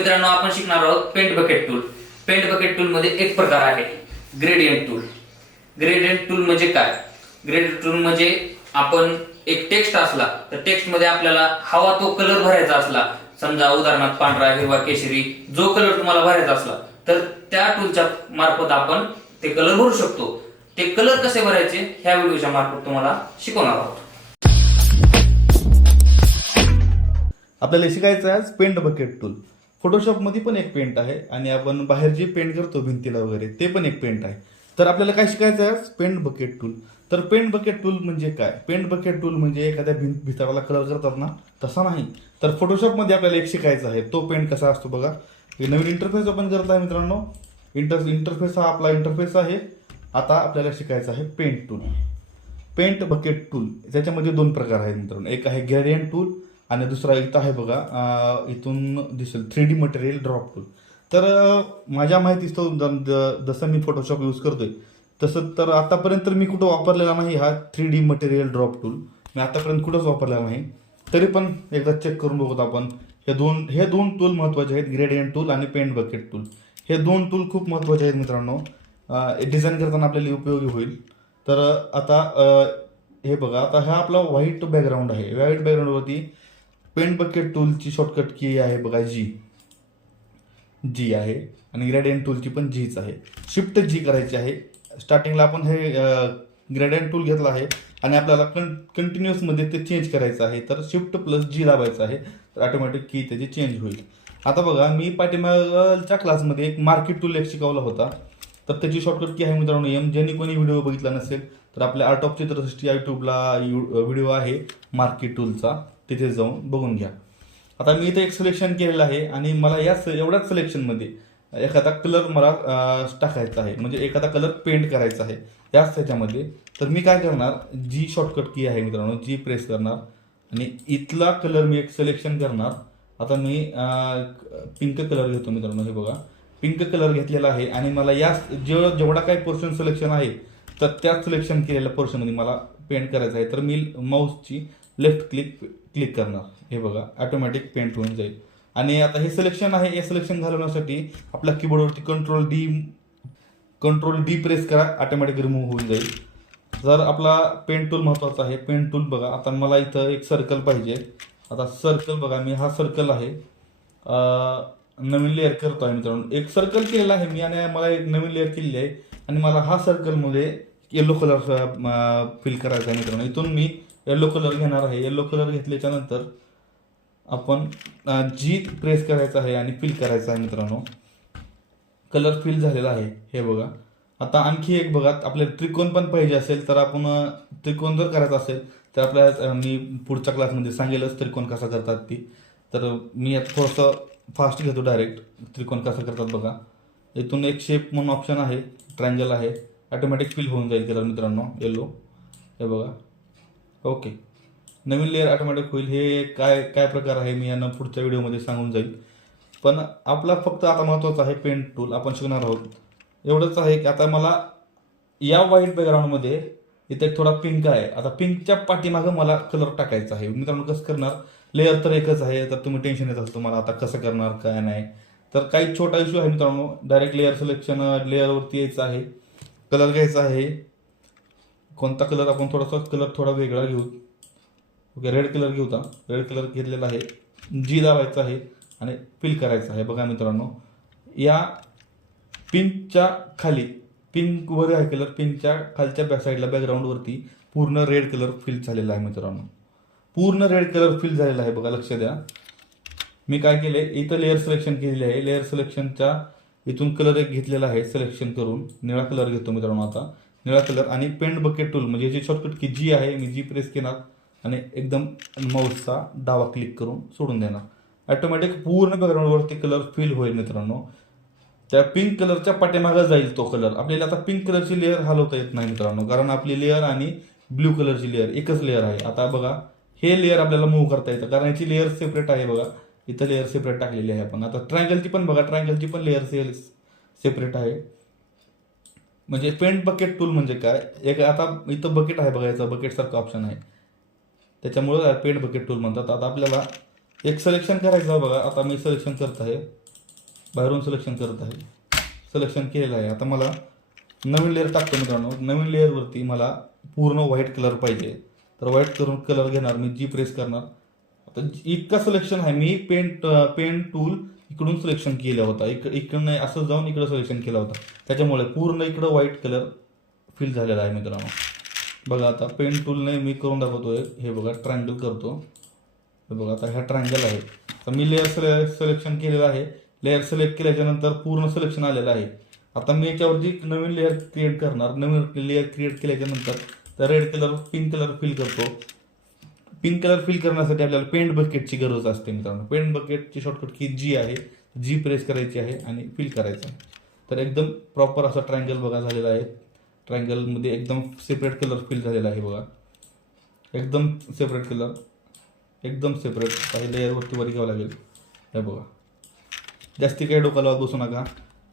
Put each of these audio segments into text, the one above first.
मित्रांनो, आपण शिकणार आहोत paint bucket tool. Paint bucket tool मध्ये एक प्रकार आहे ग्रेडियंट टूल. ग्रेडियंट टूल म्हणजे काय? ग्रेडियंट टूल म्हणजे आपण एक टेक्स्ट असला तर टेक्स्ट मध्ये आपल्याला हवा तो कलर भरायचा असला, समजा उदाहरणार्थ पांढरा, हिरवा, केशरी, जो कलर तुम्हाला भरायचा असला तर त्या टूलच्या मार्फत आपण ते कलर भरू शकतो. ते कलर कसे भरायचे ह्या व्हिडिओच्या मार्फत तुम्हाला शिकवणार आहोत. आपल्याला शिकायचं आहे आज पेंट बकेट टूल. फोटोशॉपमध्ये पण एक पेंट आहे आणि आपण बाहेर जे पेंट करतो भिंतीला वगैरे ते पण एक पेंट आहे. तर आपल्याला काय शिकायचं आहे आज? Paint bucket tool. तर पेंट बकेट टूल म्हणजे काय? पेंट बकेट टूल म्हणजे एखाद्या भिंताला कलर करतात ना, तसा नाही. तर फोटोशॉपमध्ये आपल्याला एक शिकायचा आहे, तो पेंट कसा असतो बघा. नवीन इंटरफेस ओपन करत आहे मित्रांनो. इंटरफेस हा आपला इंटरफेस आहे. आता आपल्याला शिकायचं आहे paint tool. Paint bucket tool त्याच्यामध्ये दोन प्रकार आहेत मित्रांनो. एक आहे ग्रेडियंट टूल आणि दुसरा इथं आहे बघा, इथून दिसेल 3D मटेरियल ड्रॉप टूल. तर माझ्या माहितीचं जसं मी फोटोशॉप यूज करतोय तसं तर आतापर्यंत मी कुठं वापरलेला नाही हा 3D मटेरियल ड्रॉप टूल. मी आतापर्यंत कुठंच वापरलेला नाही. तरी पण एकदा चेक करून बघतो आपण. हे दोन टूल महत्त्वाचे आहेत, ग्रेडियंट टूल आणि पेंट बकेट टूल. हे दोन टूल खूप महत्त्वाचे आहेत मित्रांनो. डिझाईन करताना आपल्याला उपयोगी होईल. तर आता हे बघा, आता हा आपला व्हाईट बॅकग्राऊंड आहे. व्हाईट बॅकग्राऊंडवरती पेंट बकेट टूलची शॉर्टकट की आहे बघा, जी आहे आणि ग्रेडियंट टूलची पण जीच आहे. शिफ्ट जी करायची आहे. स्टार्टिंगला आपण हे ग्रेडियंट टूल घेतला आहे आणि आपल्याला कंटिन्युअस मध्ये ते चेंज करायचं आहे. तर शिफ्ट प्लस जी दाबायचं आहे तर ऑटोमॅटिक की त्याची चेंज होईल. आता बघा, मी पाठीमागच्या क्लासमध्ये एक मार्केट टूल एक शिकवला होता. तर त्याची शॉर्टकट की आहे मित्रांनो एम. ज्यांनी कोणी व्हिडिओ बघितला नसेल तर आपल्या आर्ट ऑफ चित्रसृष्टी युट्यूबला व्हिडिओ आहे मार्केट टूलचा, तिथे जाऊन बघून घ्या. आता मी इथे एक सिलेक्शन केलेलं आहे आणि मला एवढ्याच सिलेक्शनमध्ये एखादा कलर मला टाकायचा आहे, म्हणजे एखादा कलर पेंट करायचा आहे याच त्याच्यामध्ये. तर मी काय करणार, जी शॉर्टकट की आहे मित्रांनो, जी प्रेस करणार आणि इथला कलर मी एक सिलेक्शन करणार. आता मी पिंक कलर घेतो मित्रांनो. हे बघा, पिंक कलर घेतलेला आहे आणि मला या जेवढा काही पोर्शन सिलेक्शन आहे तर त्या सिलेक्शन केलेल्या पोर्शनमध्ये मला पेंट करायचं आहे. तर मी माऊसची लेफ्ट क्लिक करणार. हे बघा, ऑटोमॅटिक पेंट होऊन जाईल. आणि आता हे सिलेक्शन आहे, हे सिलेक्शन घालवण्यासाठी आपल्या कीबोर्डवरती कंट्रोल डी प्रेस करा, ऑटोमॅटिक रिमूव्ह होऊन जाईल. जर आपला पेंट टूल महत्त्वाचा आहे. पेंट टूल बघा, आता मला इथं एक सर्कल पाहिजे. आता सर्कल बघा, मी हा सर्कल आहे नवीन लेअर करतो आहे मित्रांनो. एक सर्कल केलेला आहे मी आणि मला एक नवीन लेअर केलेली आहे आणि मला हा सर्कलमध्ये येलो कलर फिल करायचा आहे मित्रांनो. इथून मी येलो कलर घेणार आहे. येलो कलर घेतल्याच्या नंतर आपण जी प्रेस करायचा आहे आणि फिल करायचा आहे मित्रांनो. कलर फिल झालेला आहे हे बघा. आता आणखी एक बघा, आपल्याला त्रिकोण पण पाहिजे असेल तर आपण त्रिकोण जर करायचा असेल तर आपल्याला मी पुढच्या क्लासमध्ये सांगेलच त्रिकोण कसा करतात ती. तर मी आता थोडंसं फास्ट घेतो, डायरेक्ट त्रिकोण कसं करतात बघा. इथून एक शेप म्हणून ऑप्शन आहे, ट्रायंगल आहे, ऑटोमॅटिक फिल होऊन जाईल कलर मित्रांनो येलो. हे बघा, ओके, नवीन लेअर ऑटोमॅटिक होईल. हे काय प्रकार आहे मी यांना पुढच्या व्हिडिओमध्ये सांगून जाईल. पण आपला फक्त आता महत्त्वाचं आहे पेंट टूल आपण शिकणार आहोत. एवढंच आहे की आता मला या व्हाईट बॅकग्राऊंडमध्ये इथे एक थोडा पिंक आहे. आता पिंकच्या पाठीमागं मला कलर टाकायचा आहे मित्रांनो. कसं करणार? लेअर तर एकच आहे, तर तुम्ही टेन्शन येत असतं मला आता कसं करणार काय नाही. तर काही छोटा इश्यू आहे मित्रांनो. डायरेक्ट लेअर सिलेक्शन, लेअरवरती यायचं आहे, कलर घ्यायचा आहे. कोणता कलर? आपण कलर थोडा वेगळा घेऊ. ओके, रेड कलर घेऊ. रेड कलर घेतलेला आहे, जी दाबायचं आहे आणि फिल करायचं आहे. बघा मित्रांनो, या पिंकच्या खाली, पिंक वर आहे कलर, पिंकच्या खालच्या बॅक साईडला बॅकग्राऊंडवरती पूर्ण रेड कलर फिल झालेला आहे मित्रांनो. पूर्ण रेड कलर फिल झालेला आहे बघा, लक्ष द्या. मी काय केले, इथं लेअर सिलेक्शन केलेली आहे. लेअर सिलेक्शनच्या इथून कलर एक घेतलेला आहे सिलेक्शन करून, निळा कलर घेतो मित्रांनो. आता निळा कलर आणि पेंट बकेट टूल म्हणजे याची शॉर्टकट की जी आहे, मी जी प्रेस केणार आणि एकदम माऊसचा डावा क्लिक करून सोडून देणार. ऑटोमॅटिक पूर्ण बॅकग्राऊंडवरती कलर फिल होईल मित्रांनो. त्या पिंक कलरच्या पाठीमागं जाईल तो कलर. आपल्याला आता पिंक कलरची लेअर हलवता येत नाही मित्रांनो, कारण आपली लेअर आणि ब्ल्यू कलरची लेअर एकच लेअर आहे. आता बघा, हे लेअर आपल्याला मूव्ह करता येतं कारण याची लेअर सेपरेट आहे. बघा, इथं लेअर सेपरेट टाकलेली आहे आपण. आता ट्रायंगलची पण बघा, ट्रायंगलची पण लेअर सेपरेट आहे. म्हणजे पेंट बकेट टूल म्हणजे काय, एक आता इथं बकेट आहे बघा, याचा बकेट सारखं ऑप्शन आहे, त्याच्यामुळे पेंट बकेट टूल म्हणतात. आता आपल्याला एक सिलेक्शन करायचं बघा. आता मी सिलेक्शन करत आहे बाहेरून सिलेक्शन करत आहे, सिलेक्शन केलेलं आहे. आता मला नवीन लेअर टाकतो मित्रांनो. नवीन लेअरवरती मला पूर्ण व्हाईट कलर पाहिजे, तर व्हाईट कलर घेणार मी, जी प्रेस करणार. आता इतका सिलेक्शन आहे, मी पेन टूल इकडून सिलेक्शन केला होता, इकडनं असं जाऊन इकडं सिलेक्शन केला होता, त्याच्यामुळे पूर्ण इकडं व्हाईट कलर फिल झालेला आहे मित्रांनो. बघा आता पेन टूलने मी करून दाखवतोय. हे बघा ट्रायंगल करतो. हे बघा आता ह्या ट्रायंगल आहे. तर मी लेअर सिलेक्शन केलेलं आहे. लेअर सिलेक्ट केल्याच्या नंतर पूर्ण सिलेक्शन आलेलं आहे. आता मी याच्यावरती नवीन लेअर क्रिएट करणार. नवीन लेअर क्रिएट केल्याच्या नंतर तर red colour pink colour fill करतो. पिंक कलर फिल करण्यासाठी आपल्याला पेंट बकेटची गरज असते मित्रांनो. पेंट बकेटची शॉर्टकट की जी आहे, जी प्रेस करायची आहे आणि फिल करायचं आहे. तर एकदम प्रॉपर असा ट्रायंगल बघा झालेला आहे. ट्रायंगलमध्ये एकदम सेपरेट कलर फिल झालेला आहे बघा, एकदम सेपरेट कलर, एकदम सेपरेट. काही लेअरवरती वर घ्यावं लागेल. हे बघा, जास्ती काही डोका लावत बसू नका.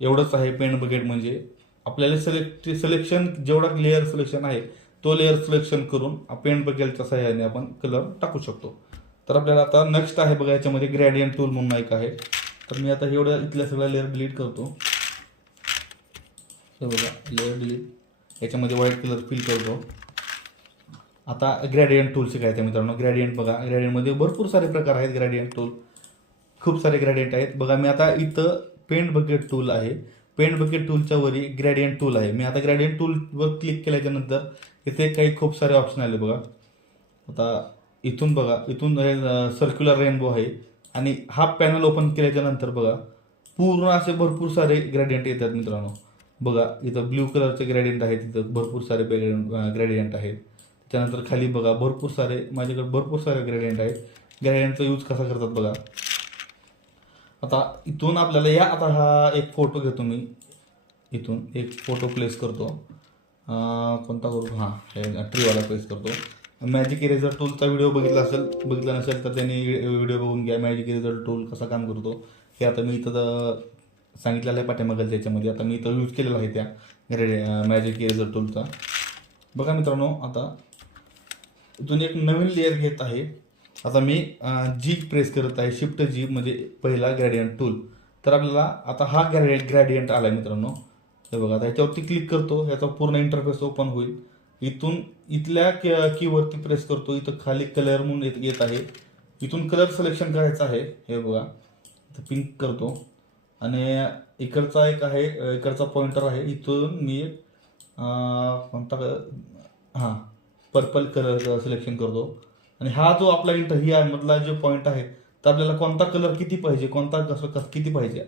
एवढंच आहे पेंट बकेट म्हणजे. आपल्याला सिलेक्शन जेवढा लेअर सिलेक्शन आहे तो लेअर सिलेक्शन करून पेंट बकेटच्या सहाय्याने आपण कलर टाकू शकतो. तर आपल्याला आता नेक्स्ट आहे बघा, याच्यामध्ये ग्रेडियंट टूल म्हणून एक आहे. तर मी आता एवढ्या इथल्या सगळ्या लेअर डिलीट करतो. हे बघा लेअर डिलीट, याच्यामध्ये व्हाईट कलर फिल करतो. आता ग्रेडियंट टूल शिकायचं मित्रांनो. ग्रेडियंट बघा, ग्रेडियंटमध्ये भरपूर सारे प्रकार आहेत. ग्रेडियंट टूल खूप सारे ग्रेडियंट आहेत बघा. मी आता इथं पेंट बकेट टूल आहे, पेंट बकेट टूलच्या वरी ग्रेडियंट टूल आहे. मी आता ग्रेडियंट टूलवर क्लिक केल्याच्या नंतर इथे काही खूप सारे ऑप्शन आले बघा. आता इथून बघा, इथून सर्क्युलर रेनबो आहे आणि हा पॅनल ओपन केल्याच्या नंतर बघा पूर्ण असे भरपूर सारे ग्रेडियंट येतात मित्रांनो. बघा इथं ब्ल्यू कलरचे ग्रेडियंट आहेत, इथं भरपूर सारे ग्रेडियंट आहेत. त्यानंतर खाली बघा भरपूर सारे, माझ्याकडे भरपूर सारे ग्रेडियंट आहेत. ग्रेडियंटचा यूज कसा करतात बघा. आता इथून आपल्याला आता हा एक फोटो घेतो मी, इथून एक फोटो प्लेस करतो. कोणता करू, हां हे ट्रीवाला प्लेस करतो. मॅजिक इरेजर टूलचा व्हिडिओ बघितला नसेल तर त्यांनी व्हिडिओ बघून घ्या. मॅजिक इरेजर टूल कसा काम करतो हे आता मी इथं सांगितलेलं आहे पाठीमागं त्याच्यामध्ये. आता मी इथं यूज केलेला आहे त्या मॅजिक इरेजर टूलचा. बघा मित्रांनो, आता इथून एक नवीन लेअर घेत आहे. आता मी जी प्रेस करत आहे, शिफ्ट जी म्हणजे पहिला ग्रेडियंट टूल. तर आपल्याला आता हा ग्रेडियंट आला आहे मित्रांनो. हे बघा, आता याच्यावरती क्लिक करतो, याचा पूर्ण इंटरफेस ओपन होईल. इथून इथल्या कीवरती प्रेस करतो, इथं खाली कलर म्हणून येत आहे. इथून कलर सिलेक्शन करायचं आहे. हे बघा इथं पिंक करतो आणि इकडचा एक आहे, इकडचा पॉइंटर आहे. इथून मी कोणता हां पर्पल कलर सिलेक्शन करतो आणि हा जो आपला ही आहे मधला जो पॉईंट आहे, तर आपल्याला कोणता कलर किती पाहिजे, कोणता कसं किती पाहिजे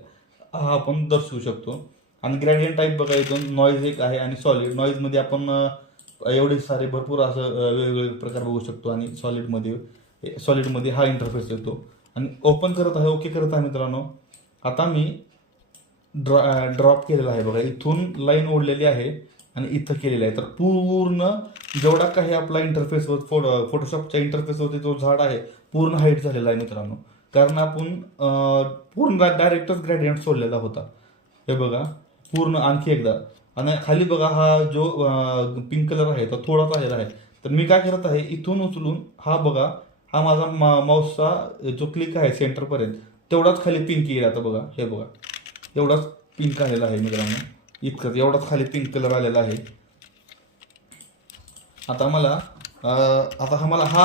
हा आपण दर्शवू शकतो. आणि ग्रेडियंट टाईप बघा, इथून नॉईज एक आहे आणि सॉलिड. नॉईजमध्ये आपण एवढे सारे भरपूर असं वेगवेगळे प्रकार बघू शकतो. आणि सॉलिडमध्ये हा इंटरफेस येतो. आणि ओपन करत आहे, ओके करत आहे मित्रांनो. आता मी ड्रॉप केलेला आहे बघा, इथून लाईन ओढलेली आहे आणि इथं केलेलं आहे. तर पूर्ण जेवढा काही आपला इंटरफेसवर फोटोशॉपच्या इंटरफेसवरती जो झाड आहे पूर्ण हाईट झालेला आहे मित्रांनो. कारण आपण पूर्ण डायरेक्टच ग्रेडियंट सोडलेला होता. हे बघा पूर्ण आणखी एकदा. आणि खाली बघा हा जो पिंक कलर आहे तो थोडाच आलेला आहे. तर मी काय करत आहे, इथून उचलून हा बघा, हा माझा माऊसचा जो क्लिक आहे सेंटरपर्यंत तेवढाच खाली पिंक येईल. आता बघा, हे बघा एवढाच पिंक आलेला आहे मित्रांनो. इतकंच, एवढाच खाली पिंक कलर आलेला आहे. आता मला हा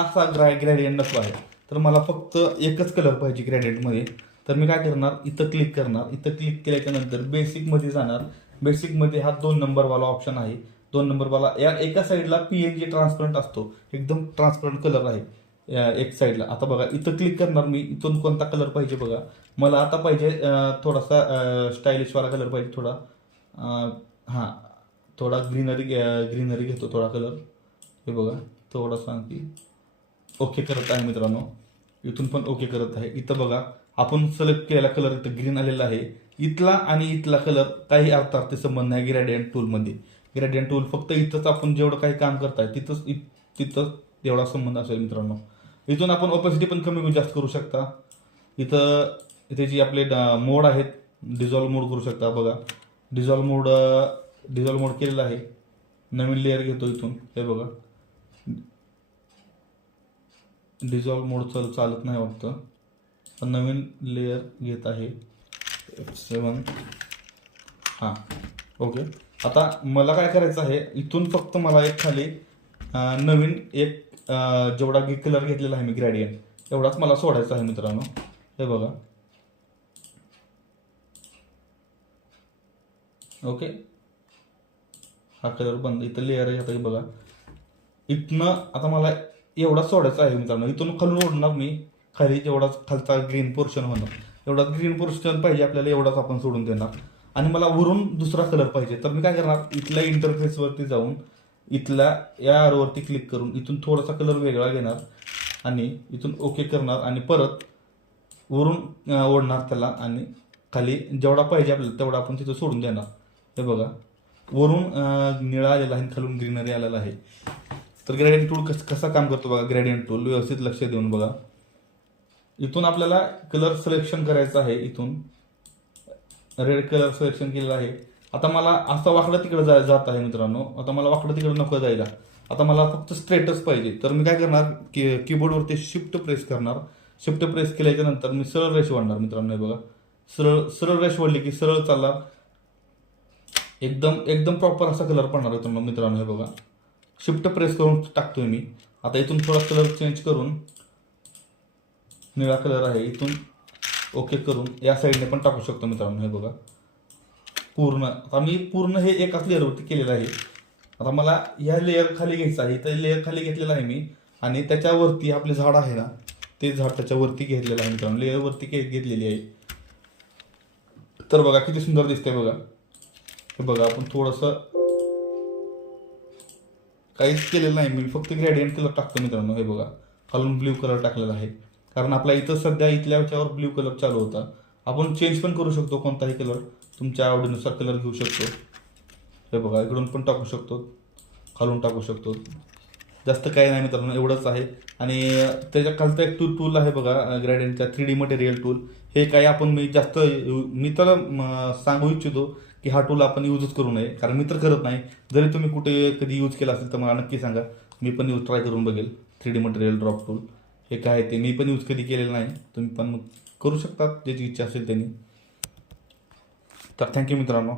असा ग्रेडियंट नको आहे. तर मला फक्त एकच कलर पाहिजे ग्रेडियंटमध्ये. तर मी काय करणार, इथं क्लिक करणार. इथं क्लिक केल्याच्या नंतर बेसिकमध्ये जाणार. बेसिकमध्ये हा 2 नंबरवाला ऑप्शन आहे. 2 नंबरवाला या एका साईडला PNG ट्रान्सपरंट असतो, एकदम ट्रान्सपरंट कलर आहे एक साईडला. आता बघा इथं क्लिक करणार मी. इथून कोणता कलर पाहिजे बघा. मला आता पाहिजे थोडासा स्टायलिशवाला कलर पाहिजे, थोडा हां थोडा ग्रीनरी घेतो थोडा कलर. हे बघा थोडासा आणखी ओके करत आहे मित्रांनो. इथून पण ओके करत आहे. इथं बघा आपण सिलेक्ट केलेला कलर इथं ग्रीन आलेला आहे. इथला आणि इथला कलर काही अर्थार्थ संबंध नाही ग्रेडियंट टूलमध्ये. ग्रेडियंट टूल फक्त इथंच आपण जेवढं काही काम करताय तिथंच तेवढा संबंध असेल मित्रांनो. इथून आपण ओपेसिटी पण कमी जास्त करू शकता. इथे जी आपले मोड आहेत, डिझॉल्व मोड करू शकता. बघा डिझॉल्व मोड केलेला आहे. नवीन लेअर घेतो इथून. हे बघा डिझॉल्व मोड चालत नाही वाटतं, पण नवीन लेअर घेत आहे. F7 हां ओके. आता मला काय करायचं आहे, इथून फक्त मला एक खाली नवीन एक जेवढा कलर घेतलेला आहे मी ग्रेडियंट एवढाच मला सोडायचा आहे मित्रांनो. हे बघा ओके. हा कलर बंद, इथं लेअर आहे आता हे बघा. इथनं आता मला एवढा सोडायचा आहे मित्रांनो. इथून खालून ओढणार मी, खाली जेवढाच खालचा ग्रीन पोर्शन होणार एवढाच ग्रीन पोर्शन पाहिजे आपल्याला, एवढाच आपण सोडून देणार. आणि मला वरून दुसरा कलर पाहिजे, तर मी काय करणार, इथल्या इंटरफेसवरती जाऊन इथल्या या आरवरती क्लिक करून इथून थोडासा कलर वेगळा घेणार आणि इथून ओके करणार आणि परत वरून ओढणार त्याला आणि खाली जेवढा पाहिजे आपल्याला तेवढा आपण तिथं सोडून देणार. हे बघा वरून निळा आलेला आहे, खालून ग्रीनरी आलेला आहे. तर ग्रेडियंट टूल कसा काम करतो बघा. ग्रेडियंट टूल व्यवस्थित लक्ष देऊन बघा. इथून आपल्याला कलर सिलेक्शन करायचं आहे. इथून रेड कलर सिलेक्शन केलेला आहे. आता मला असं वाकडं तिकडे जात आहे मित्रांनो. आता मला वाकडं तिकडे नको जायला, आता मला फक्त स्ट्रेटच पाहिजे. तर मी काय करणार, कीबोर्डवरती शिफ्ट प्रेस करणार. शिफ्ट प्रेस केल्याच्या नंतर मी सरळ रेष वाढणार मित्रांनो. हे बघा सरळ सरळ रेष वाढली की सरळ चालला, एकदम एकदम प्रॉपर असा कलर पडणार आहे मित्रांनो. हे बघा शिफ्ट प्रेस करून टाकतोय मी. आता इथून थोडा कलर चेंज करून निळा कलर आहे, इथून ओके करून या साईडने पण टाकू शकतो मित्रांनो. हे बघा पूर्ण, आता मी पूर्ण हे एकाच लेअरवरती केलेलं आहे. आता मला या लेअर खाली घ्यायचं आहे, तर लेअर खाली घेतलेला आहे मी आणि त्याच्यावरती आपले झाड आहे ना, ते झाड त्याच्यावरती घेतलेलं आहे मित्रांनो. लेअरवरती घेतलेली आहे. तर बघा किती सुंदर दिसतंय बघा. हे बघा आपण थोडंसं काहीच केलेलं नाही मी, फक्त ग्रेडियंट कलर टाकतो मित्रांनो. हे बघा खालून ब्ल्यू कलर टाकलेला आहे, कारण आपला इथं सध्या इथल्या याच्यावर ब्ल्यू कलर चालू होता. आपण चेंज पण करू शकतो, कोणताही कलर तुमच्या आवडीनुसार कलर घेऊ शकतो. हे बघा इकडून पण टाकू शकतो, खालून टाकू शकतो. जास्त काही नाही मित्रांनो, एवढंच आहे. आणि त्याच्या खालचं एक टूल आहे बघा ग्रेडियंटच्या 3D मटेरियल टूल. हे काही आपण मी तर सांगू इच्छितो की हा टूल आपण यूजच करू नये, कारण मी तर करत नाही. जरी तुम्ही कुठे कधी यूज केला असेल तर मला नक्की सांगा, मी पण यूज ट्राय करून बघेल. 3D मटेरियल ड्रॉप टूल हे काय ते मी पण यूज कधी केलेलं नाही, तुम्ही पण करू शकता ज्याची इच्छा असेल त्यांनी. तर थँक्यू मित्रांनो.